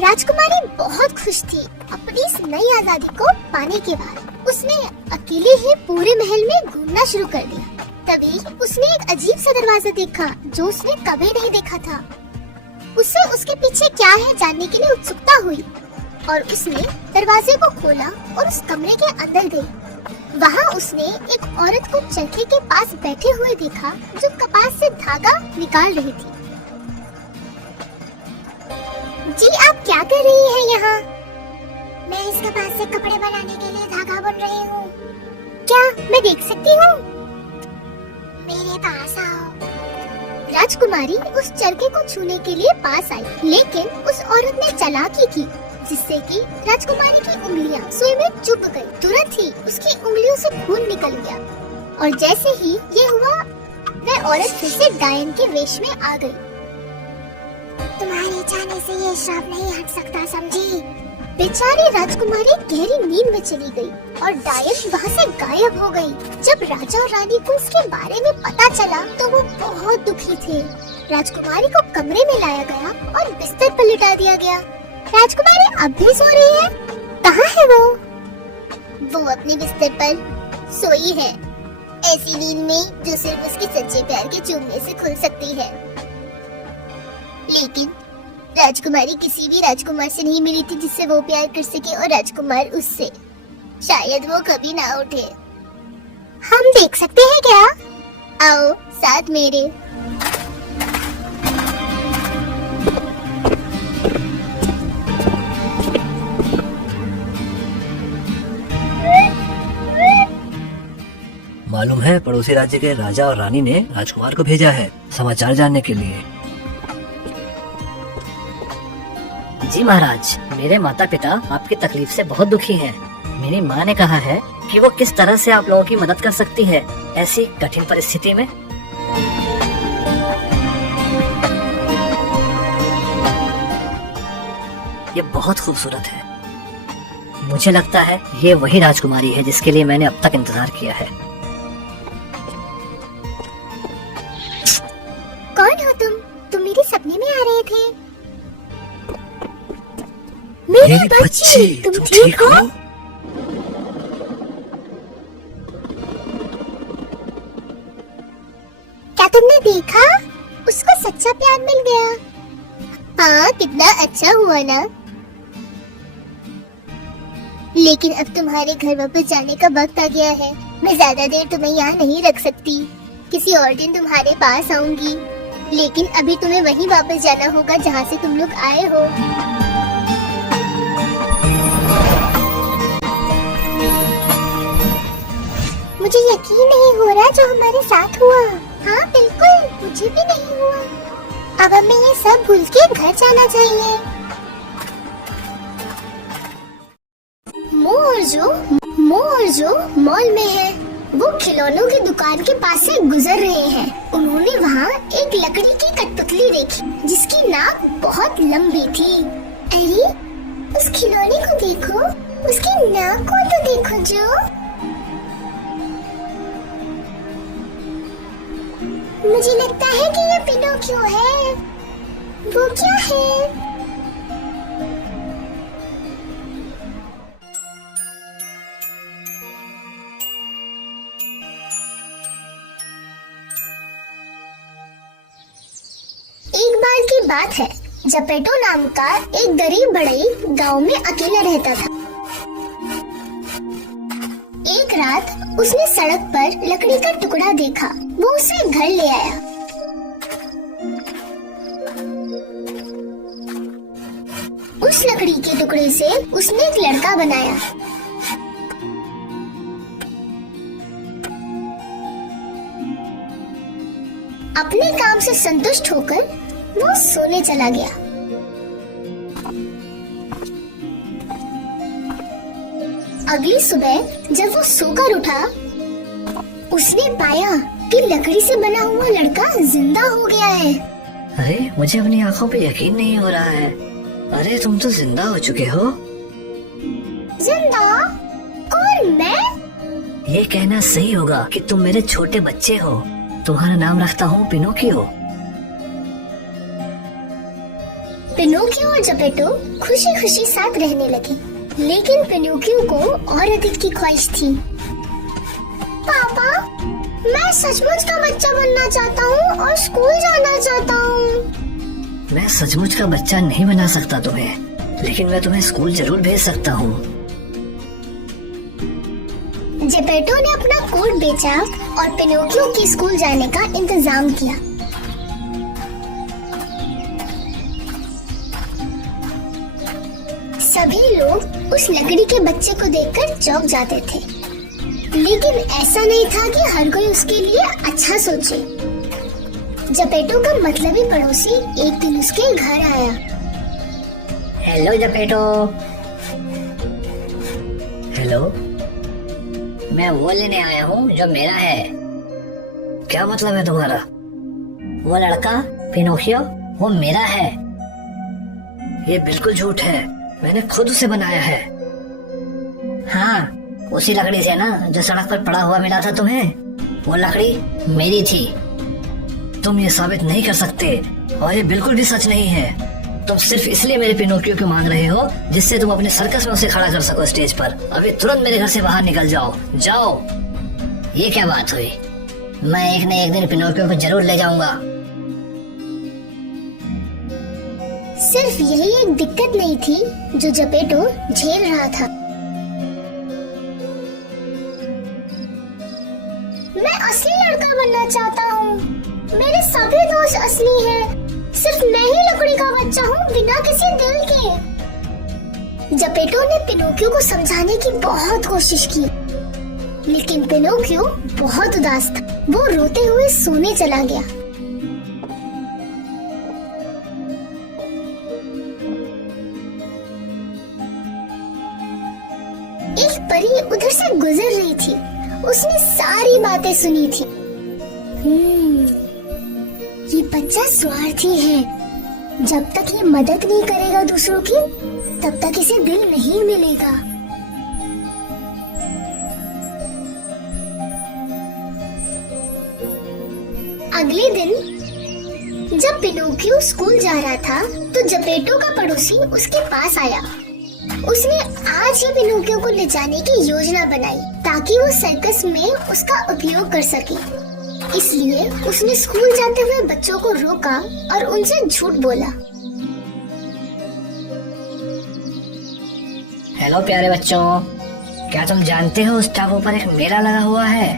राजकुमारी बहुत खुश थी अपनी इस नई आजादी को पाने के बाद। उसने अकेले ही पूरे महल में घूमना शुरू कर दिया। तभी उसने एक अजीब सा दरवाजा देखा जो उसने कभी नहीं देखा था। उसे उसके पीछे क्या है जानने के लिए उत्सुकता हुई और उसने दरवाजे को खोला और उस कमरे के अंदर गई। वहाँ उसने एक औरत को चरखे के पास बैठे हुए देखा जो कपास से धागा निकाल रही थी। जी आप क्या कर रही हैं यहाँ? मैं इस कपास से कपड़े बनाने के लिए धागा बुन रही हूँ। क्या मैं देख सकती हूँ? मेरे पास आओ। राजकुमारी उस चरखे को छूने के लिए पास आई, लेकिन उस औरत ने चालाकी की जिससे कि राजकुमारी की उंगलियां सुई में चुभ गई। तुरंत ही उसकी उंगलियों से खून निकल गया और जैसे ही ये हुआ वह औरत फिर से डायन के वेश में आ गई। तुम्हारे जाने से ये श्राप नहीं हट सकता, समझी? बेचारी राजकुमारी गहरी नींद में चली गई और डायन वहाँ से गायब हो गई। जब राजा और रानी को उसके बारे में पता चला तो वो बहुत दुखी थे। राजकुमारी को कमरे में लाया गया और बिस्तर पर लिटा दिया गया। राजकुमारी अब भी सो रही है। कहाँ है वो? वो अपने बिस्तर पर सोई है, ऐसी नींद में जो सिर्फ उसके सच्चे प्यार के चूमने से खुल सकती है। लेकिन राजकुमारी किसी भी राजकुमार से नहीं मिली थी जिससे वो प्यार कर सके और राजकुमार उससे। शायद वो कभी ना उठे। हम देख सकते हैं क्या? आओ साथ मेरे। मालूम है पड़ोसी राज्य के राजा और रानी ने राजकुमार को भेजा है समाचार जानने के लिए। जी महाराज, मेरे माता पिता आपकी तकलीफ से बहुत दुखी हैं। मेरी माँ ने कहा है कि वो किस तरह से आप लोगों की मदद कर सकती है ऐसी कठिन परिस्थिति में। ये बहुत खूबसूरत है। मुझे लगता है ये वही राजकुमारी है जिसके लिए मैंने अब तक इंतजार किया है। कौन हो तुम? तुम मेरे सपने में आ रहे थे। मेरी बच्ची, तुम ठीक हो? क्या तुमने देखा? उसको सच्चा प्यार मिल गया। हाँ, कितना अच्छा हुआ ना। लेकिन अब तुम्हारे घर वापस जाने का वक्त आ गया है। मैं ज्यादा देर तुम्हें यहाँ नहीं रख सकती। किसी और दिन तुम्हारे पास आऊंगी, लेकिन अभी तुम्हें वहीं वापस जाना होगा जहाँ से तुम लोग आए हो। मुझे यकीन नहीं हो रहा जो हमारे साथ हुआ। हाँ बिल्कुल, मुझे भी नहीं हुआ। अब हमें ये सब भूल के घर जाना चाहिए। मो और जो मॉल में है, वो खिलौनों की दुकान के पास से गुजर रहे हैं। उन्होंने वहाँ एक लकड़ी की कठपुतली देखी जिसकी नाक बहुत लंबी थी। अरे उस खिलौने को देखो, उसकी नाक को तो देखो। जो मुझे लगता है कि ये पिनोकियो है। वो क्या है? एक बार की बात है, जपेटो नाम का एक गरीब बढ़ई गांव में अकेला रहता था। एक रात उसने सड़क पर लकड़ी का टुकड़ा देखा। वो उसे घर ले आया। उस लकड़ी के टुकड़े से उसने एक लड़का बनाया। अपने काम से संतुष्ट होकर वो सोने चला गया। अगली सुबह जब वो सोकर उठा, उसने पाया कि लकड़ी से बना हुआ लड़का जिंदा हो गया है। अरे मुझे अपनी आंखों पे यकीन नहीं हो रहा है। अरे तुम तो जिंदा हो चुके हो। जिंदा? कौन, मैं? ये कहना सही होगा कि तुम मेरे छोटे बच्चे हो। तुम्हारा नाम रखता हूँ पिनोकियो। पिनोकियो और जपेटो खुशी खुशी साथ रहने लगे, लेकिन पिनोकियो को और अधिक की ख्वाहिश थी। पापा, मैं सचमुच का बच्चा बनना चाहता हूँ और स्कूल जाना चाहता हूँ। मैं सचमुच का बच्चा नहीं बना सकता तुम्हें, लेकिन मैं तुम्हें स्कूल जरूर भेज सकता हूँ। जेपेटो ने अपना कोट बेचा और पिनोकियो के स्कूल जाने का इंतजाम किया। सभी लोग उस लकड़ी के बच्चे को देखकर चौंक जाते थे, लेकिन ऐसा नहीं था कि हर कोई उसके लिए अच्छा सोचे। जपेटो का मतलबी पड़ोसी एक दिन उसके घर आया। हेलो जपेटो। हेलो, मैं वो लेने आया हूँ जो मेरा है। क्या मतलब है तुम्हारा? वो लड़का पिनोकियो वो मेरा है। ये बिल्कुल झूठ है, मैंने खुद उसे बनाया है। हाँ, उसी लकड़ी से ना जो सड़क पर पड़ा हुआ मिला था तुम्हें, वो लकड़ी मेरी थी। तुम ये साबित नहीं कर सकते और ये बिल्कुल भी सच नहीं है। तुम सिर्फ इसलिए मेरे पिनोकियो को मांग रहे हो जिससे तुम अपने सर्कस में उसे खड़ा कर सको स्टेज पर। अभी तुरंत मेरे घर से बाहर निकल जाओ, जाओ। ये क्या बात हुई? मैं एक न एक दिन पिनोकियो को जरूर ले जाऊंगा। सिर्फ यही एक दिक्कत नहीं थी जो जपेटो झेल रहा था। मैं असली लड़का बनना चाहता हूँ। मेरे सभी दोस्त असली हैं। सिर्फ मैं ही लकड़ी का बच्चा हूँ बिना किसी दिल के। जपेटो ने पिनोकियो को समझाने की बहुत कोशिश की, लेकिन पिनोकियो बहुत उदास था। वो रोते हुए सोने चला गया। एक परी उधर से गुजर रही थी। उसने सारी बातें सुनी थी। ये बच्चा स्वार्थी है। जब तक ये मदद नहीं करेगा दूसरों की, तब तक इसे दिल नहीं मिलेगा। अगले दिन जब पिनोकियो स्कूल जा रहा था, तो जपेटो का पड़ोसी उसके पास आया। उसने आज ही पिनोकियो को ले जाने की योजना बनाई ताकि वो सर्कस में उसका उपयोग कर सके। इसलिए उसने स्कूल जाते हुए बच्चों को रोका और उनसे झूठ बोला। हेलो प्यारे बच्चों, क्या तुम जानते हो उस टापू पर एक मेला लगा हुआ है?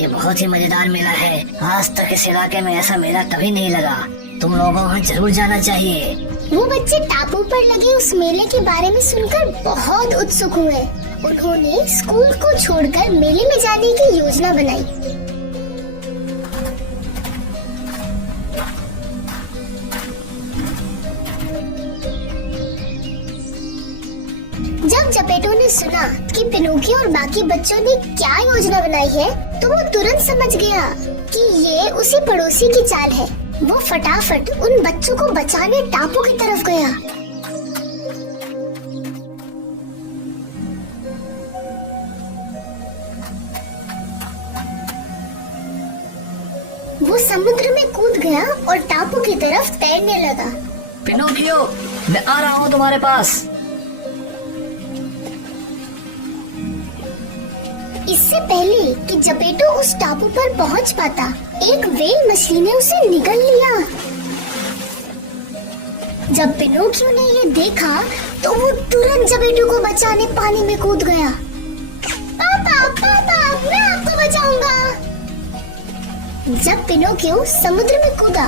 ये बहुत ही मजेदार मेला है। आज तक इस इलाके में ऐसा मेला कभी नहीं लगा। तुम लोगों को वहाँ जरूर जाना चाहिए। वो बच्चे टापू पर लगे उस मेले के बारे में सुनकर बहुत उत्सुक हुए। उन्होंने स्कूल को छोड़कर मेले में जाने की योजना बनाई। जब जपेटो ने सुना कि पिनोकियो और बाकी बच्चों ने क्या योजना बनाई है, तो वो तुरंत समझ गया कि ये उसी पड़ोसी की चाल है। वो फटाफट उन बच्चों को बचाने टापू की तरफ गया। वो समुद्र में कूद गया और टापू की तरफ तैरने लगा। पिनोकियो, मैं आ रहा हूँ तुम्हारे पास। इससे पहले कि जपेटो उस टापू पर पहुंच पाता, एक व्हेल मछली ने उसे निगल लिया। जब पिनोकियो ने ये देखा, तो वो तुरंत जपेटो को बचाने पानी में कूद गया। पापा, पापा, मैं आपको बचाऊंगा। जब पिनोकियो समुद्र में कूदा,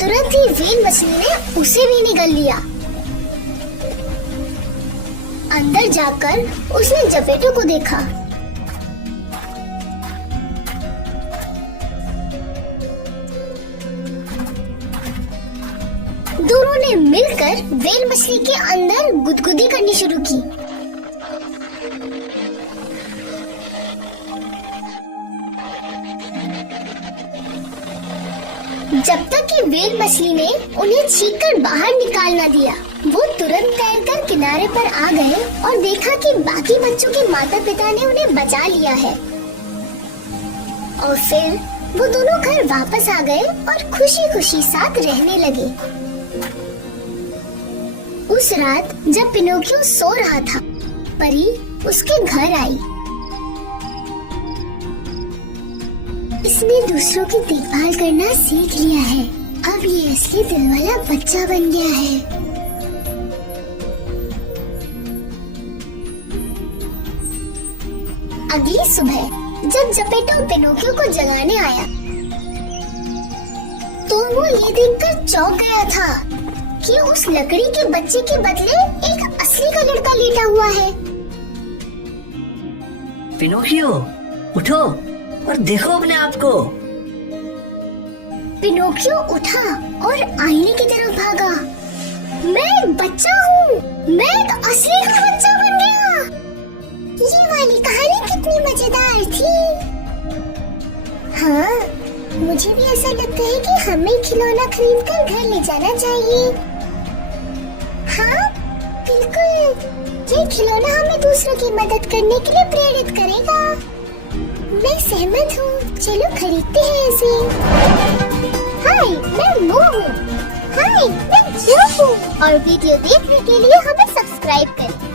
तुरंत ही व्हेल मछली ने उसे भी निगल लिया। अंदर जाकर उसने जपेटो को देखा। दोनों ने मिलकर व्हेल मछली के अंदर गुदगुदी करनी शुरू की। जब तक कि व्हेल मछली ने उन्हें छींककर बाहर निकाल न दिया। वो तुरंत तैरकर किनारे पर आ गए और देखा कि बाकी बच्चों के माता पिता ने उन्हें बचा लिया है। और फिर वो दोनों घर वापस आ गए और खुशी खुशी साथ रहने लगे। उस रात जब पिनोकियो सो रहा था, परी उसके घर आई। इसने दूसरों की देखभाल करना सीख लिया है। अब ये असली दिल वाला बच्चा बन गया है। अगली सुबह जब जपेटो पिनोकियो को जगाने आया तो वो ये देखकर चौंक गया था कि उस लकड़ी के बच्चे के बदले एक असली का लड़का लेटा हुआ है। पिनोकियो, उठो और देखो अपने आप को। पिनोकियो उठा और आईने की तरफ भागा। मैं एक बच्चा हूँ, मैं एक असली का बच्चा बन गया। ये वाली कहानी कितनी मजेदार थी। हाँ, मुझे भी ऐसा लगता है कि हमें खिलौना खरीद कर घर ले जाना चाहिए। हाँ, बिल्कुल। ये खिलौना हमें दूसरों की मदद करने के लिए प्रेरित करेगा। मैं सहमत हूँ। चलो खरीदते हैं इसे। हाय, मैं मो हूँ। हाय, मैं जो हूँ। और वीडियो देखने के लिए हमें सब्सक्राइब करें।